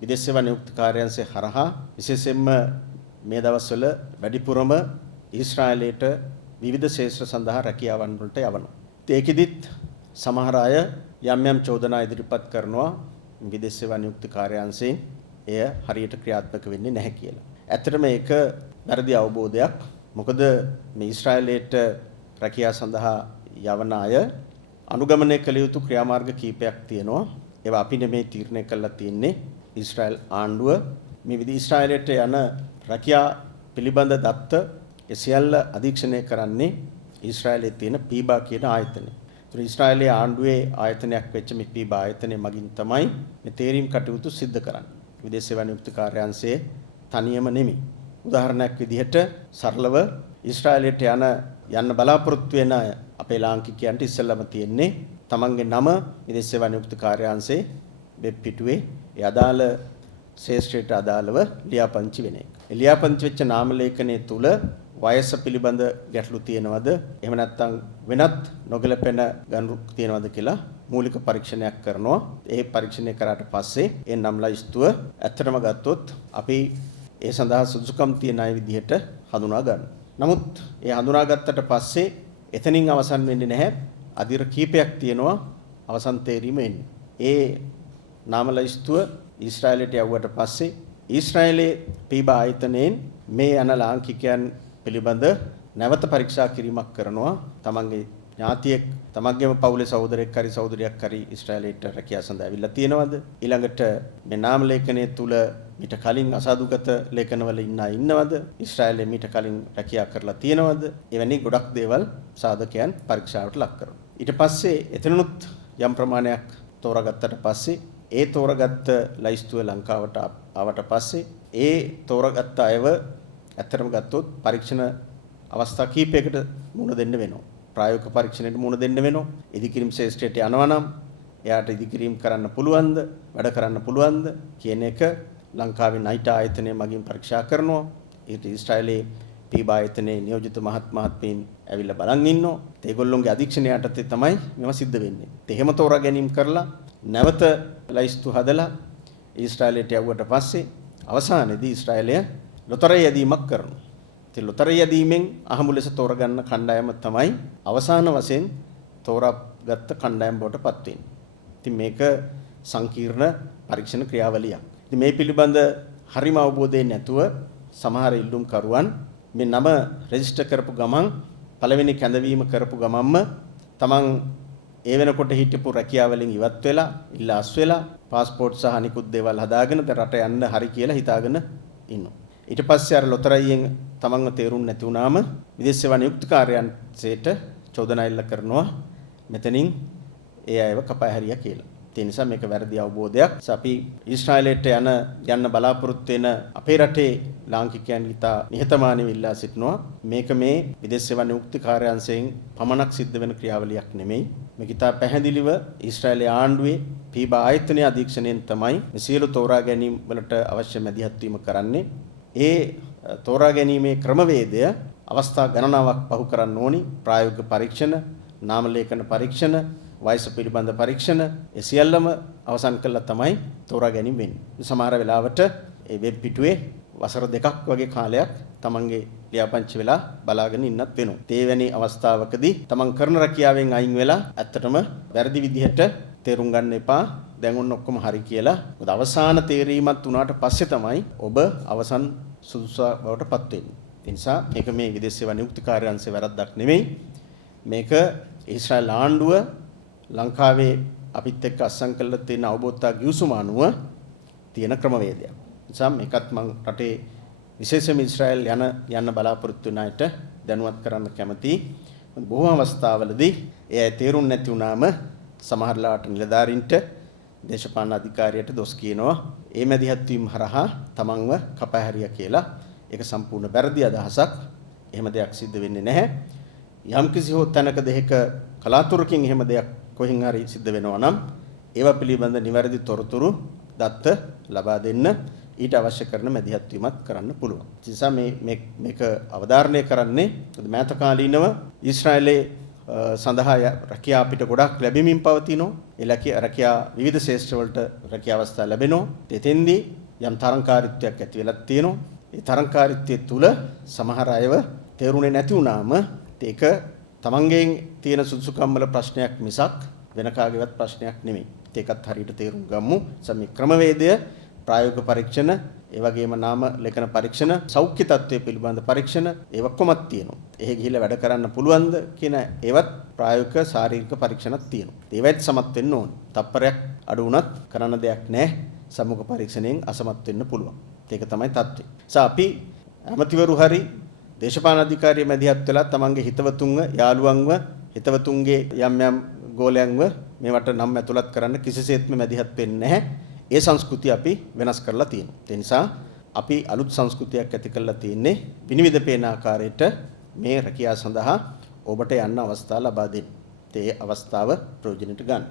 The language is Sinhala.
විදේශ සේවා නියුක්ති කාර්යාංශය හරහා විශේෂයෙන්ම මේ දවස්වල වැඩිපුරම ඊශ්‍රායලයට විවිධ ශේෂ්ත්‍ර සඳහා රැකියාවන් වලට යවනවා. ඒකෙදිත් සමහර අය යම් යම් චෝදනා ඉදිරිපත් කරනවා විදේශ සේවා නියුක්ති කාර්යාංශයෙන් එය හරියට ක්‍රියාත්මක වෙන්නේ නැහැ කියලා. ඇත්තටම ඒක වැරදි අවබෝධයක්. මොකද මේ ඊශ්‍රායලයට රැකියාව සඳහා යවන අය අනුගමනය කළ යුතු ක්‍රියාමාර්ග කීපයක් තියෙනවා. ඒවා අපි නෙමේ තීරණය කරලා තියෙන්නේ. ඊශ්‍රායල් ආණ්ඩුව මේ විදිහ ඊශ්‍රායලයට යන රැකියාව පිළිබඳ දත්ත ඒ සියල්ල අධීක්ෂණය කරන්නේ ඊශ්‍රායලයේ තියෙන පීබා කියන ආයතනය. ඒතර ඊශ්‍රායලයේ ආණ්ඩුවේ ආයතනයක් වෙච්ච මේ පීබා ආයතනය මගින් තමයි මේ තේරීම් කටයුතු සිද්ධ කරන්නේ. විදේශ සේවා නියුක්ති කාර්යාංශයේ තනියම නෙමෙයි. උදාහරණයක් විදිහට සරලව ඊශ්‍රායලයට යන්න බලාපොරොත්තු වෙන අපේ ලාංකිකයන්ට ඉස්සෙල්ලාම තියෙන්නේ තමන්ගේ නම විදේශ සේවා නියුක්ති කාර්යාංශයේ වෙබ් පිටුවේ ඒ අදාළ ශේෂ්ත්‍රයට අදාළව ලියාපදිංචි වෙන එක. ඒ ලියාපදිංචි වෙච්ච නාම ලේඛනයේ තුල වයස පිළිබඳ ගැටලු තියෙනවද? එහෙම නැත්නම් වෙනත් නොගැලපෙන ගණු තියෙනවද කියලා මූලික පරීක්ෂණයක් කරනවා. ඒ පරීක්ෂණය කරාට පස්සේ ඒ නම් ලයිස්තුව ඇත්තටම ගත්තොත් අපි ඒ සඳහා සුදුසුකම් තියෙන අය විදිහට හඳුනා ගන්නවා. නමුත් ඒ හඳුනාගත්තට පස්සේ එතනින් අවසන් වෙන්නේ නැහැ. අදිර කීපයක් තියෙනවා අවසන් තේරීම එන්නේ. ඒ නාම ලයිස්තුව ඊශ්‍රායලයට යවුවට පස්සේ ඊශ්‍රායලයේ පීබා ආයතනයෙන් මේ යන ලාංකිකයන් පිළිබඳ නැවත පරීක්ෂා කිරීමක් කරනවා. තමන්ගේ ඥාතියෙක් තමන්ගේම පවුලේ සහෝදරයෙක් හරි සහෝදරියක් හරි ඊශ්‍රායලයට රැකියාව සඳහා ඇවිල්ලා තියෙනවද? ඊළඟට මේ නාම ලේඛනයේ තුල මීට කලින් අසාධුගත ලේඛනවල ඉන්නවද? ඊශ්‍රායලයේ මීට කලින් රැකියාව කරලා තියෙනවද? එවැනි ගොඩක් දේවල් සාධකයන් පරීක්ෂාවට ලක් කරනවා. ඊට පස්සේ එතනනුත් යම් ප්‍රමාණයක් තෝරාගත්තට පස්සේ ඒ තෝරාගත්ත ලයිස්තුව ලංකාවට ආවට පස්සේ ඒ තෝරාගත්ත අයව ඇත්තටම ගත්තොත් පරීක්ෂණ අවස්ථා කීපයකට මුහුණ දෙන්න වෙනවා. ප්‍රායෝගික පරීක්ෂණයට මුහුණ දෙන්න වෙනවා. ඉදිකිරීම ශේෂ්ත්‍රයට යනවා නම් එයාට ඉදිකිරීම කරන්න පුළුවන්ද? වැඩ කරන්න පුළුවන්ද කියන එක ලංකාවේ නයිට් ආයතනය මගින් පරීක්ෂා කරනවා. ඊට ඊශ්‍රායලයේ පීබා ආයතනයේ නියෝජිත මහත්මීන් ඇවිල්ලා බලන් ඉන්නවා. ඒගොල්ලොන්ගේ අධීක්ෂණය යටතේ තමයි මේවා සිද්ධ වෙන්නේ. එහෙම තෝරා ගැනීම කරලා නැවත ලයිස්තු හදලා ඊශ්‍රායලයට යවුවට පස්සේ අවසානයේදී ඊශ්‍රායලය ලොතරැයි යැදීමක් කරනවා. ඉතින් ලොතරැයි යැදීමෙන් අහමු ලෙස තෝරගන්න කණ්ඩායම තමයි අවසාන වශයෙන් තෝරාගත්ත කණ්ඩායම බවට පත් වෙන්නේ. ඉතින් මේක සංකීර්ණ පරීක්ෂණ ක්‍රියාවලියක්. ඉතින් මේ පිළිබඳ හරිම අවබෝධයෙන් නැතුව සමහර ඉල්ලුම් කරුවන් මේ නම රෙජිස්ටර් කරපු ගමන් පළවෙනි කැඳවීම කරපු ගමන්ම තමන් ඒ වෙනකොට හිටපු රැකියාවලින් ඉවත් වෙලා ඉල්ලාස් වෙලා પાස්පෝර්ට් සහ අනිකුත් දේවල් හදාගෙන දැන් රට යන්න හරි කියලා හිතාගෙන ඉන්නවා. ඊට පස්සේ අර ලොතරැයියෙන් තමන්ව තේරුම් නැති වුණාම විදේශ සේවා නියුක්ති කාර්යාංශයට චෝදනා එල්ල කරනවා මෙතනින් ඒ අයව කපා හැරියා කියලා. ඒ නිසා මේක වැරදි අවබෝධයක්. අපි ඊශ්‍රායලයට යන්න බලාපොරොත්තු වෙන අපේ රටේ ලාංකිකයන් ඉතා නිහතමානීව ඉල්ලා සිටිනවා. මේක මේ විදේශ සේවා නියුක්ති කාර්යාංශයෙන් පමණක් සිද්ධ වෙන ක්‍රියාවලියක් නෙමෙයි. මේක ඉතා පැහැදිලිව ඊශ්‍රායලයේ ආණ්ඩුවේ පීබා ආයතනයේ අධීක්ෂණයෙන් තමයි මේ සියලු තෝරා ගැනීම වලට අවශ්‍ය මැදිහත් වීම කරන්නේ. ඒ තෝරා ගැනීමේ ක්‍රමවේදය අවස්ථා ගණනාවක් පහු කරන්න ඕනි. ප්‍රායෝගික පරීක්ෂණ, නාම ලේඛන පරීක්ෂණ, වයස පිළිබඳ පරීක්ෂණ ඒ සියල්ලම අවසන් කළා තමයි තෝරා ගැනීම වෙන්නේ. සමහර වෙලාවට ඒ වෙබ් පිටුවේ වසර 2ක් වගේ කාලයක් තමන්ගේ ලියාපදිංචි වෙලා බලාගෙන ඉන්නත් වෙනවා. ඒ වැනි අවස්ථාවකදී තමන් කරන රැකියාවෙන් අයින් වෙලා ඇත්තටම වැරදි විදිහට තේරුම් ගන්න එපා. දැන් ඔන්න ඔක්කොම හරි කියලා. මොකද අවසාන තේරීමත් උනාට පස්සේ තමයි ඔබ අවසන් සුදුසා බවට පත් වෙන්නේ. ඒ නිසා මේක මේ විදේශ සේවා නියුක්ති කාර්යාංශයේ වැරද්දක් නෙමෙයි. මේක ඊශ්‍රායල් ආණ්ඩුව ලංකාවේ අපිත් එක්ක අත්සන් කළා තියෙන අවබෝධතා ගිවිසුම අනුව තියෙන ක්‍රමවේදයක්. නිසා මේකත් මම රටේ විශේෂයෙන්ම ඊශ්‍රායල් යන්න බලාපොරොත්තු වෙන අයට දැනුවත් කරන්න කැමතියි. බොහෝ අවස්ථාවලදී ඒ තේරුම් නැති වුණාම සමහරලාට නිලධාරීන්ට දේශපාලන අධිකාරියට දොස් කියනවා. ඒ මැදිහත් වීම හරහා තමන්ව කපා හැරියා කියලා. ඒක සම්පූර්ණ වැරදි අදහසක්. එහෙම දෙයක් සිද්ධ වෙන්නේ නැහැ. යම්කිසි හෝ තැනක දෙයක කලාතුරකින් එහෙම දෙයක් කොහෙන් හරි සිද්ධ වෙනවා නම් ඒවා පිළිබඳ නිවැරදි තොරතුරු දත්ත ලබා දෙන්න ඊට අවශ්‍ය කරන මැදිහත් වීමක් කරන්න පුළුවන්. ඒ නිසා මේක අවධාරණය කරන්නේ මෑත කාලීනව ඊශ්‍රායලයේ සඳහා රැකියාව අපිට ගොඩක් ලැබෙමින් පවතිනවා. ඒ රැකියාව විවිධ ශේෂ්ත්‍ර වලට රැකියාව අවස්ථා ලැබෙනවා. එතෙන්දී යම් තරංකාරීත්වයක් ඇති වෙලා තියෙනවා. ඒ තරංකාරීත්වය තුල සමහර අයව තේරුනේ නැති වුණාම ඒක තමන්ගෙන් තියෙන සුදුසුකම් වල ප්‍රශ්නයක් මිසක් වෙන කාගේවත් ප්‍රශ්නයක් නෙමෙයි. ඒකත් හරියට තේරුම් ගමු. සමි ක්‍රමවේදය ප්‍රායෝගික පරීක්ෂණ, ඒ වගේම නාම ලේඛන පරීක්ෂණ, සෞඛ්‍ය තත්ත්වයේ පිළිබඳ පරීක්ෂණ ඒවා කොමත් තියෙනවා. එහෙ ගිහිල්ලා වැඩ කරන්න පුළුවන්ද කියන ඒවත් ප්‍රායෝගික ශාරීරික පරීක්ෂණක් තියෙනවා. ඒවත් සමත් වෙන්න ඕනේ. තප්පරයක් අඩු වුණත් කරන්න දෙයක් නැහැ. සමුක පරීක්ෂණයෙන් අසමත් වෙන්න පුළුවන්. ඒක තමයි තත්ත්වය. අපි ඇමතිවරු හරි දේශපාලන අධිකාරිය මැදිහත් වෙලා තමන්ගේ හිතවතුන්ව, යාළුවන්ව, හිතවතුන්ගේ යම් යම් ගෝලයන්ව මේවට නම් ඇතුළත් කරන්න කිසිසේත්ම මැදිහත් වෙන්නේ නැහැ. ඒ සංස්කෘතිය අපි වෙනස් කරලා තියෙනවා. ඒ නිසා අපි අලුත් සංස්කෘතියක් ඇති කරලා තියෙන්නේ විනිවිද පේන ආකාරයට මේ රැකියාව සඳහා ඔබට යන්න අවස්ථාව ලබා දෙන්න. ඒ අවස්ථාව ප්‍රයෝජනෙට ගන්න.